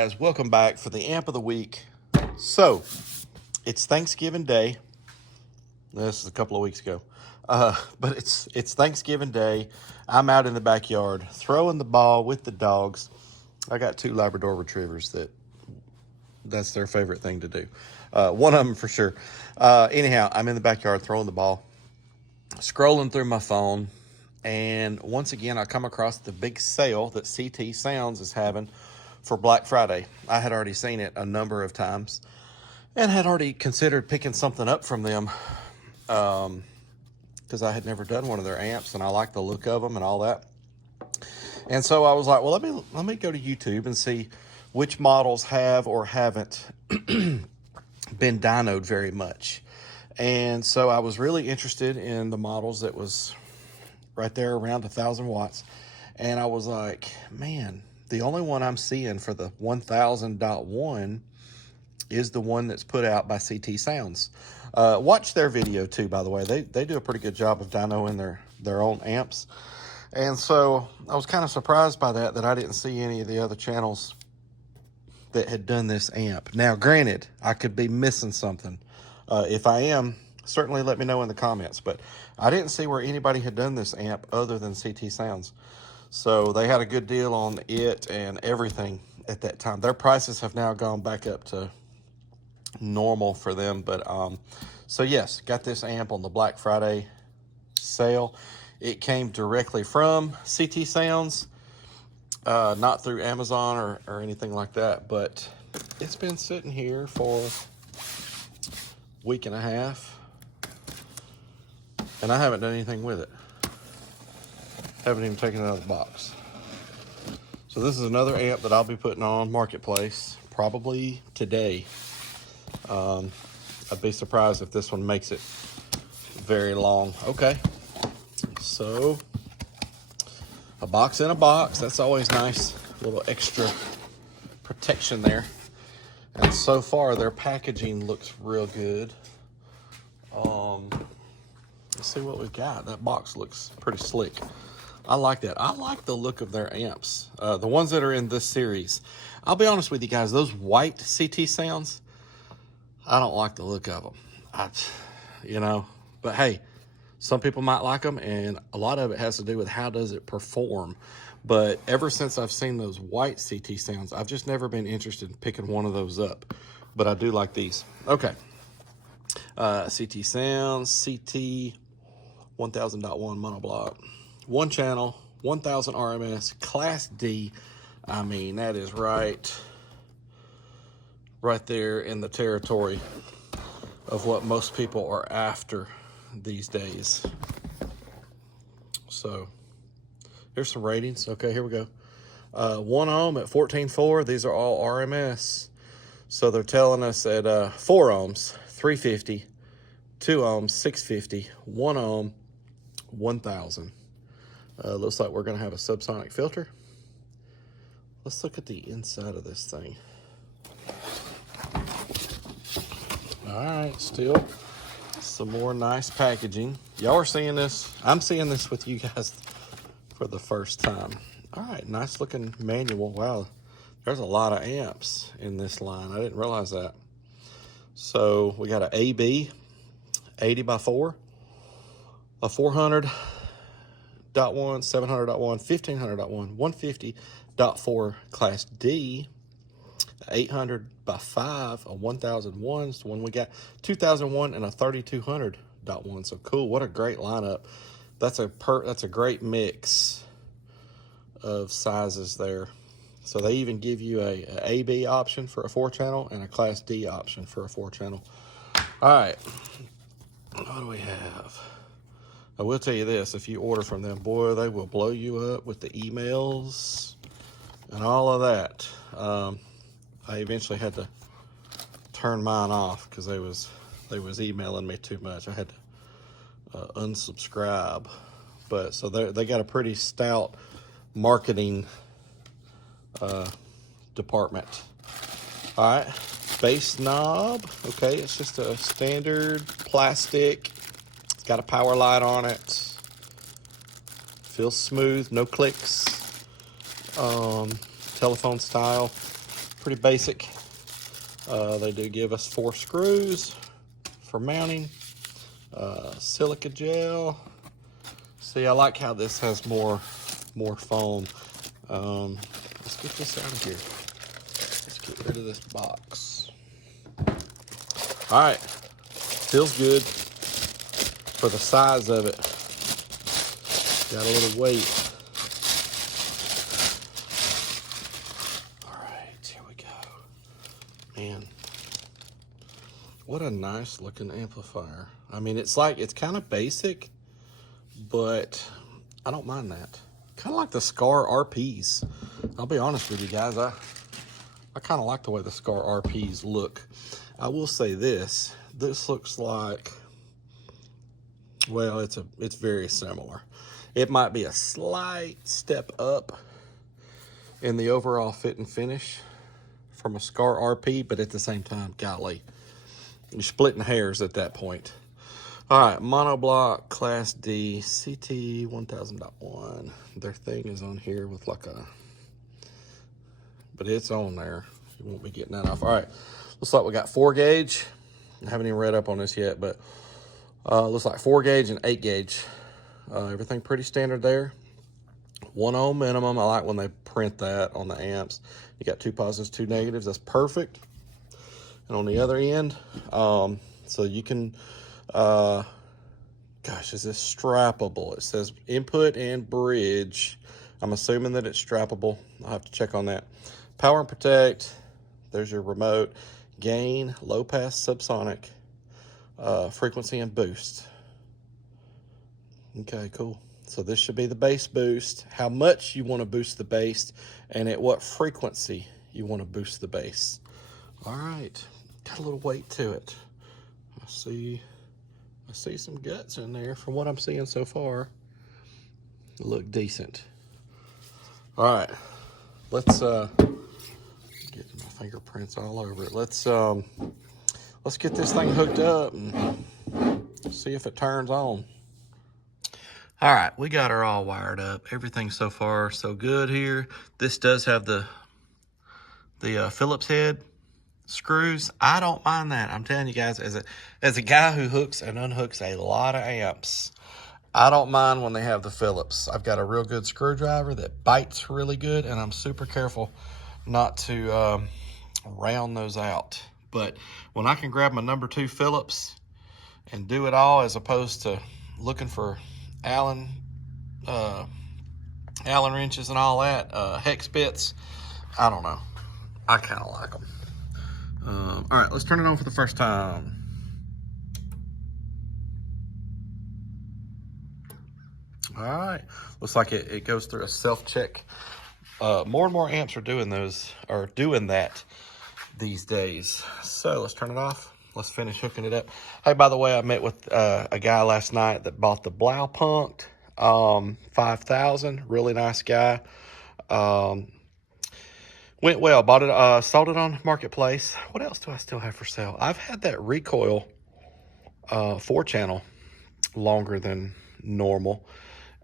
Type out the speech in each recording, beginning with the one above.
guys, welcome back for the amp of the week. So it's Thanksgiving Day. This is a couple of weeks ago, but it's Thanksgiving Day. I'm out in the backyard throwing the ball with the dogs. I got 2 Labrador retrievers that's their favorite thing to do. One of them for sure. Anyhow, I'm in the backyard throwing the ball, scrolling through my phone, and once again I come across the big sale that CT Sounds is having for Black Friday. I had already seen it a number of times and had already considered picking something up from them because I had never done one of their amps and I like the look of them and all that. And so I was like, well, let me go to YouTube and see which models have or haven't been dynoed very much. And so I was really interested in the models that was right there around 1,000 watts. And I was like, man, the only one I'm seeing for the 1000.1 is the one that's put out by CT Sounds. Watch their video too, by the way. They do a pretty good job of dynoing their own amps. And so I was kind of surprised by that I didn't see any of the other channels that had done this amp. Now, granted, I could be missing something. If I am, certainly let me know in the comments. But I didn't see where anybody had done this amp other than CT Sounds. So they had a good deal on it and everything at that time. Their prices have now gone back up to normal for them. But so yes, got this amp on the Black Friday sale. It came directly from CT Sounds, not through Amazon or anything like that. But it's been sitting here for a week and a half, and I haven't done anything with it. Haven't even taken it out of the box. So this is another amp that I'll be putting on Marketplace probably today. I'd be surprised if this one makes it very long. Okay, so a box in a box. That's always nice. A little extra protection there. And so far their packaging looks real good. Let's see what we've got. That box looks pretty slick. I like that. I like the look of their amps. The ones that are in this series. I'll be honest with you guys, those white CT Sounds, I don't like the look of them. But hey, some people might like them, and a lot of it has to do with how does it perform. But ever since I've seen those white CT Sounds, I've just never been interested in picking one of those up. But I do like these. Okay. CT Sounds, CT 1000.1 monoblock. 1 channel, 1000 RMS, Class D. I mean, that is right there in the territory of what most people are after these days. So here's some ratings. Okay, here we go. 1 ohm at 14.4. These are all RMS. So they're telling us at 4 ohms, 350, 2 ohms, 650, 1 ohm, 1000. Looks like we're going to have a subsonic filter. Let's look at the inside of this thing. All right, still some more nice packaging. Y'all are seeing this. I'm seeing this with you guys for the first time. All right, nice looking manual. Wow, there's a lot of amps in this line. I didn't realize that. So we got an AB 80x4, a 400.1, 700.1, 1500.1, 150.4 Class D, 800x5, a 1001 is the one we got, 2001, and a 3200.1. So cool. What a great lineup. That's a great mix of sizes there. So they even give you a AB option for a 4-channel and a Class D option for a 4-channel. All right, what do we have? I will tell you this, if you order from them, boy, they will blow you up with the emails and all of that. I eventually had to turn mine off because they was emailing me too much. I had to unsubscribe. But so they got a pretty stout marketing department. All right, bass knob. Okay, it's just a standard plastic. It's got a power light on it. Feels smooth, no clicks. Telephone style. pretty basic. They do give us 4 screws for mounting, silica gel. See, I like how this has more foam. Let's get this out of here. Let's get rid of this box. All right, feels good for the size of it. Got a little weight. All right, here we go. Man, what a nice looking amplifier. I mean, it's kind of basic, but I don't mind that. Kind of like the Scar RPs. I'll be honest with you guys, I kind of like the way the Scar RPs look. I will say this looks like, well, it's very similar. It might be a slight step up in the overall fit and finish from a Scar RP, but at the same time, golly, you're splitting hairs at that point. All right, monoblock Class D, CT-1000.1. Their thing is on here with like a, but it's on there. You won't be getting that off. All right, looks like we got 4 gauge. I haven't even read up on this yet, but looks like 4 gauge and 8 gauge. Everything pretty standard there. 1 ohm minimum. I like when they print that on the amps. You got 2 positives, 2 negatives. That's perfect. And on the other end, so you can, gosh, is this strappable? It says input and bridge. I'm assuming that it's strappable. I'll have to check on that. Power and protect. There's your remote. Gain, low pass, subsonic, frequency and boost. Okay, cool. So this should be the bass boost. How much you want to boost the bass and at what frequency you want to boost the bass. All right, got a little weight to it. I see some guts in there from what I'm seeing so far. Look decent. All right, let's get my fingerprints all over it. Let's get this thing hooked up and see if it turns on. All right, we got her all wired up. Everything so far so good here. This does have the Phillips head screws. I don't mind that. I'm telling you guys, as a guy who hooks and unhooks a lot of amps, I don't mind when they have the Phillips. I've got a real good screwdriver that bites really good, and I'm super careful not to round those out. But when I can grab my number 2 Phillips and do it all, as opposed to looking for Allen wrenches and all that, hex bits, I don't know. I kind of like them. All right, let's turn it on for the first time. All right, looks like it goes through a self-check. More and more amps are doing that these days. So let's turn it off. Let's finish hooking it up. Hey, by the way, I met with a guy last night that bought the Blaupunkt 5000. Really nice guy. Went well. Bought it. Sold it on Marketplace. What else do I still have for sale? I've had that Recoil 4-channel longer than normal,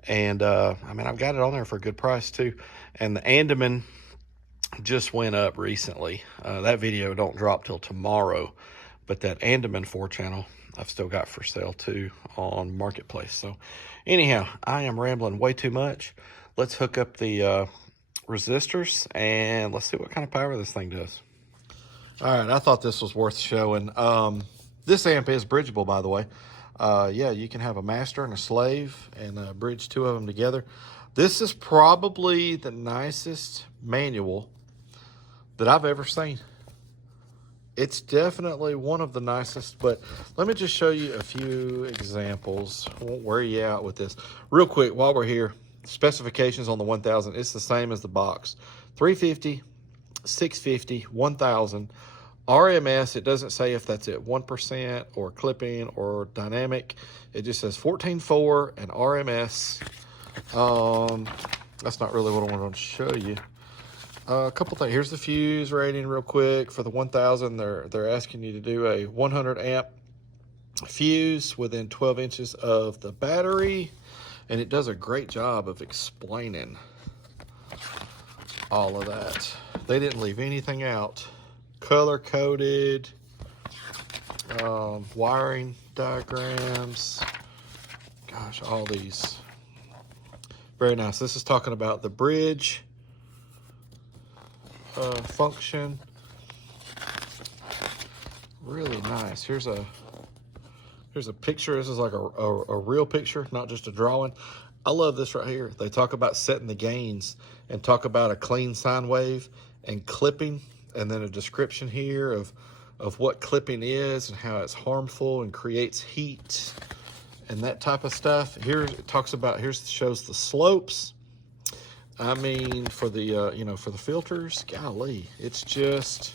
and I mean, I've got it on there for a good price too. And the Andaman just went up recently. That video don't drop till tomorrow. But that Andaman 4-channel I've still got for sale too on Marketplace. So anyhow, I am rambling way too much. Let's hook up the resistors and let's see what kind of power this thing does. All right, I thought this was worth showing. This amp is bridgeable, by the way. Yeah, you can have a master and a slave and bridge 2 of them together. This is probably the nicest manual that I've ever seen. It's definitely one of the nicest, but let me just show you a few examples. I won't wear you out with this. Real quick, while we're here, specifications on the 1000, it's the same as the box. 350, 650, 1000. RMS, it doesn't say if that's at 1% or clipping or dynamic. It just says 14.4 and RMS. That's not really what I wanted to show you. A couple things. Here's the fuse rating real quick. For the 1000, they're asking you to do a 100 amp fuse within 12 inches of the battery, and it does a great job of explaining all of that. They didn't leave anything out. Color coded, wiring diagrams. Gosh, all these. Very nice. This is talking about the bridge function. Really nice. Here's a picture. This is like a real picture, not just a drawing. I love this right here. They talk about setting the gains and talk about a clean sine wave and clipping, and then a description here of what clipping is and how it's harmful and creates heat and that type of stuff. Here it talks about, shows the slopes. I mean, for the for the filters, golly, it's just,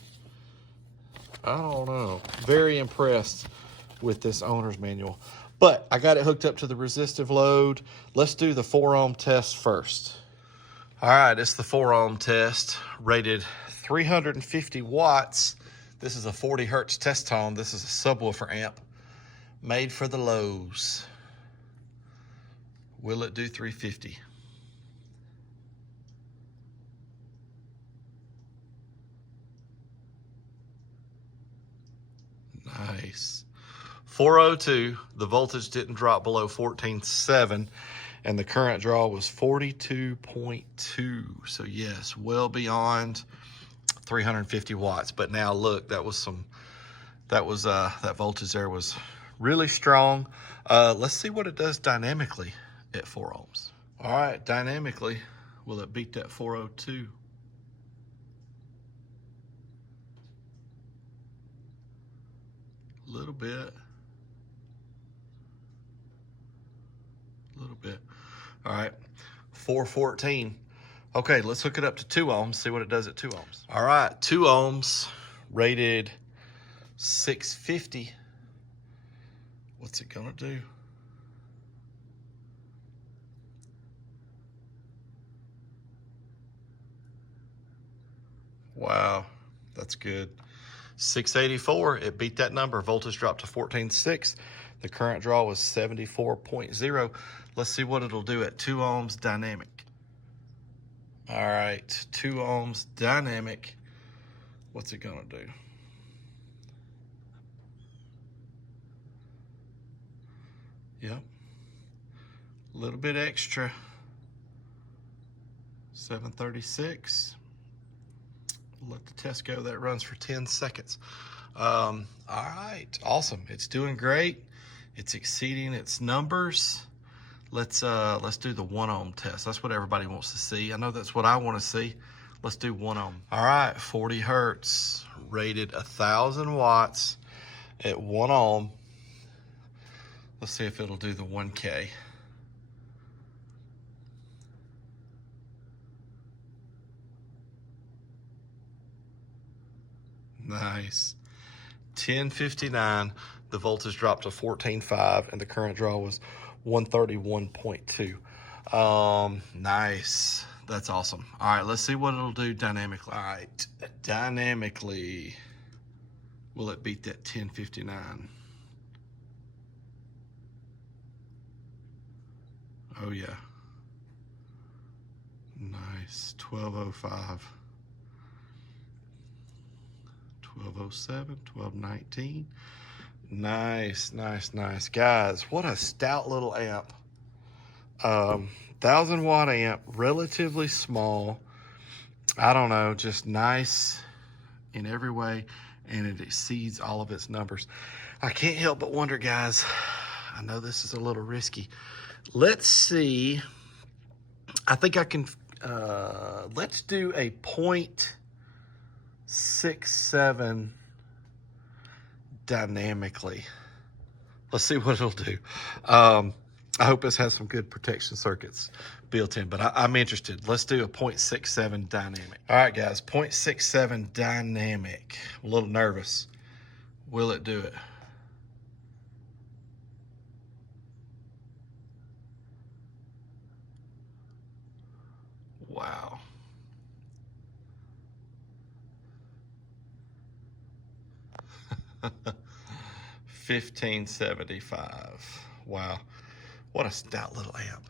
I don't know. Very impressed with this owner's manual. But I got it hooked up to the resistive load. Let's do the 4 ohm test first. All right, it's the 4 ohm test, rated 350 watts. This is a 40 hertz test tone. This is a subwoofer amp made for the lows. Will it do 350? Nice. 402, the voltage didn't drop below 14.7, and the current draw was 42.2. So yes, well beyond 350 watts. But now look, that voltage there was really strong. Let's see what it does dynamically at 4 ohms. All right, dynamically, will it beat that 402? A little bit. All right, 414. Okay, let's hook it up to 2 ohms, see what it does at 2 ohms. All right, 2 ohms, rated 650. What's it gonna do? Wow, that's good. 684, it beat that number. Voltage dropped to 14.6. The current draw was 74.0. Let's see what it'll do at 2 ohms dynamic. All right, 2 ohms dynamic. What's it gonna do? Yep, a little bit extra. 736. Let the test go. That runs for 10 seconds. All right, awesome. It's doing great. It's exceeding its numbers. Let's do the 1 ohm test. That's what everybody wants to see. I know that's what I want to see. Let's do 1 ohm. All right, 40 hertz, rated 1,000 watts at 1 ohm. Let's see if it'll do the 1K. Nice. 1059, the voltage dropped to 14.5, and the current draw was 131.2. Nice. That's awesome. All right, let's see what it'll do dynamically. All right, dynamically, will it beat that 1059? Oh yeah. Nice. 1205. 1207, 1219. Nice, nice, nice. Guys, what a stout little amp. 1,000 watt amp, relatively small. I don't know, just nice in every way, and it exceeds all of its numbers. I can't help but wonder, guys, I know this is a little risky. Let's see. I think I can, let's do a 0.67 dynamically. Let's see what it'll do. I hope this has some good protection circuits built in, but I'm interested. Let's do a 0.67 dynamic. All right, guys, 0.67 dynamic. I'm a little nervous. Will it do it? Wow. $15.75. Wow. What a stout little amp.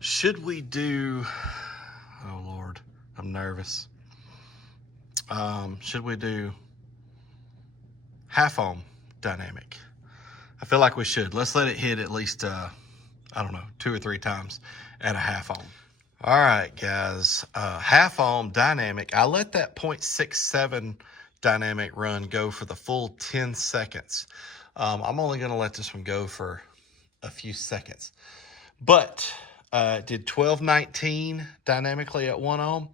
Should we do, oh Lord, I'm nervous. Should we do half ohm dynamic? I feel like we should. Let's let it hit at least, I don't know, 2 or 3 times at a half ohm. All right, guys, half ohm dynamic. I let that 0.67 dynamic run go for the full 10 seconds. I'm only gonna let this one go for a few seconds. But did 1219 dynamically at 1 ohm,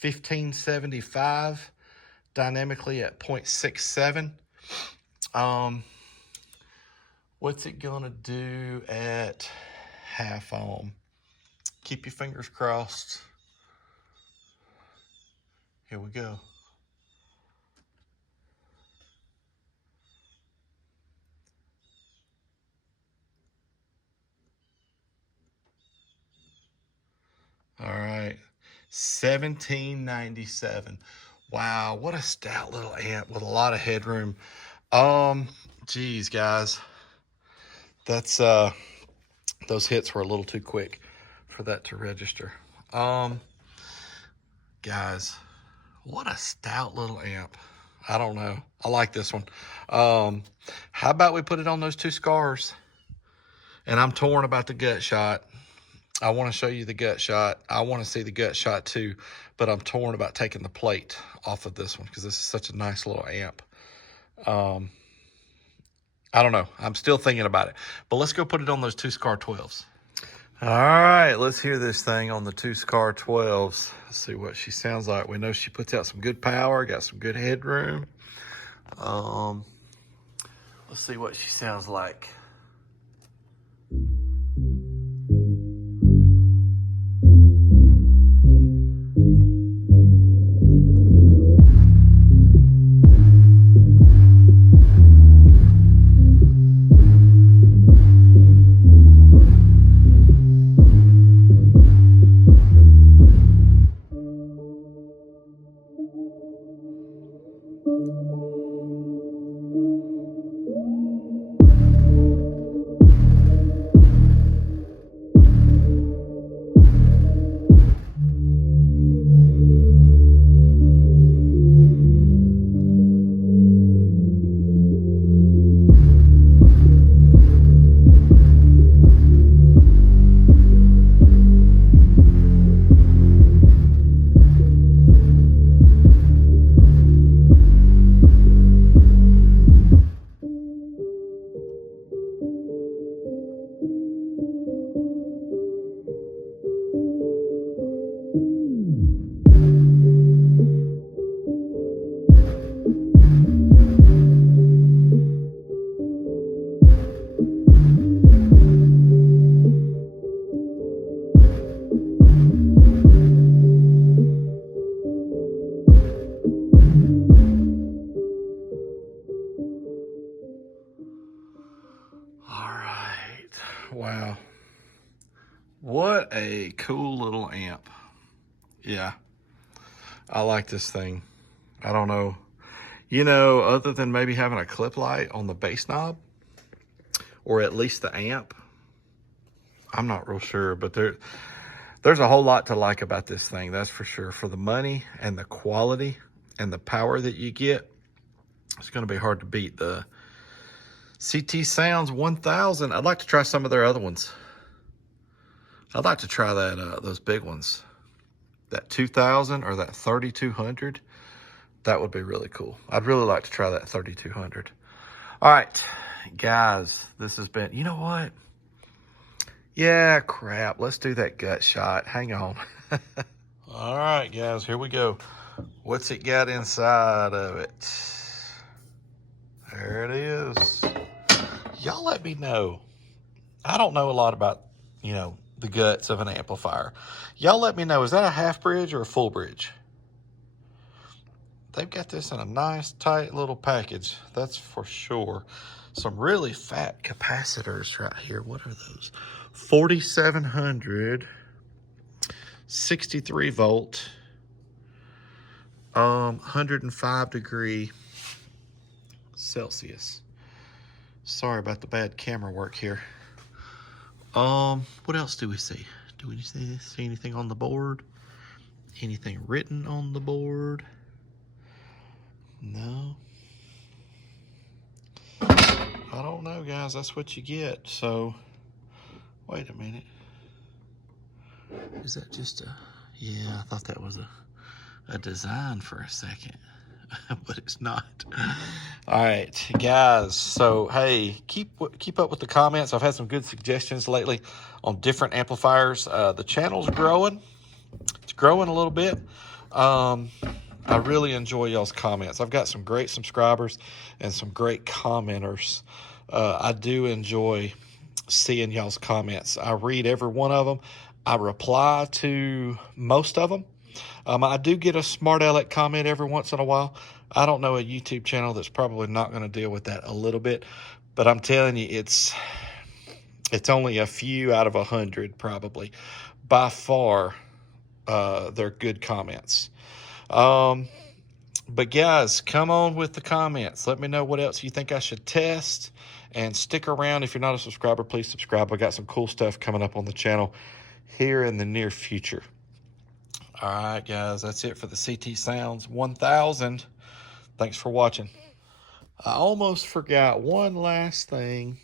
1575 dynamically at 0.67. What's it gonna do at half ohm? Keep your fingers crossed. Here we go. All right, 1797. Wow, what a stout little amp with a lot of headroom. Geez, guys, that's those hits were a little too quick for that to register. Guys, what a stout little amp. I don't know. I like this one. How about we put it on those 2 scars? And I'm torn about the gut shot. I want to show you the gut shot. I want to see the gut shot too, but I'm torn about taking the plate off of this one because this is such a nice little amp. I don't know. I'm still thinking about it, but let's go put it on those 2 SCAR 12s. All right, let's hear this thing on the 2 SCAR 12s. Let's see what she sounds like. We know she puts out some good power, got some good headroom. Let's see what she sounds like. Wow. What a cool little amp. Yeah. I like this thing. I don't know. You know, other than maybe having a clip light on the bass knob, or at least the amp, I'm not real sure, but there's a whole lot to like about this thing, that's for sure. For the money and the quality and the power that you get, it's going to be hard to beat. The CT-1000.1D. I'd like to try some of their other ones. I'd like to try that those big ones. That 2000 or that 3200. That would be really cool. I'd really like to try that 3200. All right, guys, this has been, you know what? Yeah, crap. Let's do that gut shot. Hang on. All right, guys, here we go. What's it got inside of it? There it is. Y'all let me know. I don't know a lot about, you know, the guts of an amplifier. Y'all let me know, is that a half bridge or a full bridge? They've got this in a nice, tight little package, that's for sure. Some really fat capacitors right here. What are those? 4700, 63 volt, 105 degree Celsius. Sorry about the bad camera work here. What else do we see? Do we see anything on the board? Anything written on the board? No. I don't know, guys. That's what you get. So, wait a minute. Is that just a... Yeah, I thought that was a design for a second. But it's not. All right, guys. So, hey, keep up with the comments. I've had some good suggestions lately on different amplifiers. The channel's growing. It's growing a little bit. I really enjoy y'all's comments. I've got some great subscribers and some great commenters. I do enjoy seeing y'all's comments. I read every one of them. I reply to most of them. I do get a smart aleck comment every once in a while. I don't know a YouTube channel that's probably not going to deal with that a little bit, but I'm telling you, it's only a few out of 100 probably. By far, they're good comments. But guys, come on with the comments. Let me know what else you think I should test, and stick around. If you're not a subscriber, please subscribe. I got some cool stuff coming up on the channel here in the near future. All right, guys, that's it for the CT-1000.1D. Thanks for watching. I almost forgot one last thing.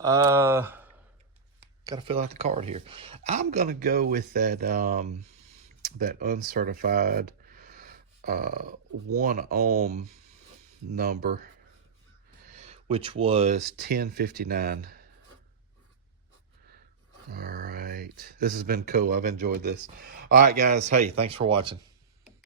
Got to fill out the card here. I'm gonna go with that that uncertified 1 ohm number, which was 1059. All right, this has been cool. I've enjoyed this. All right, guys. Hey, thanks for watching.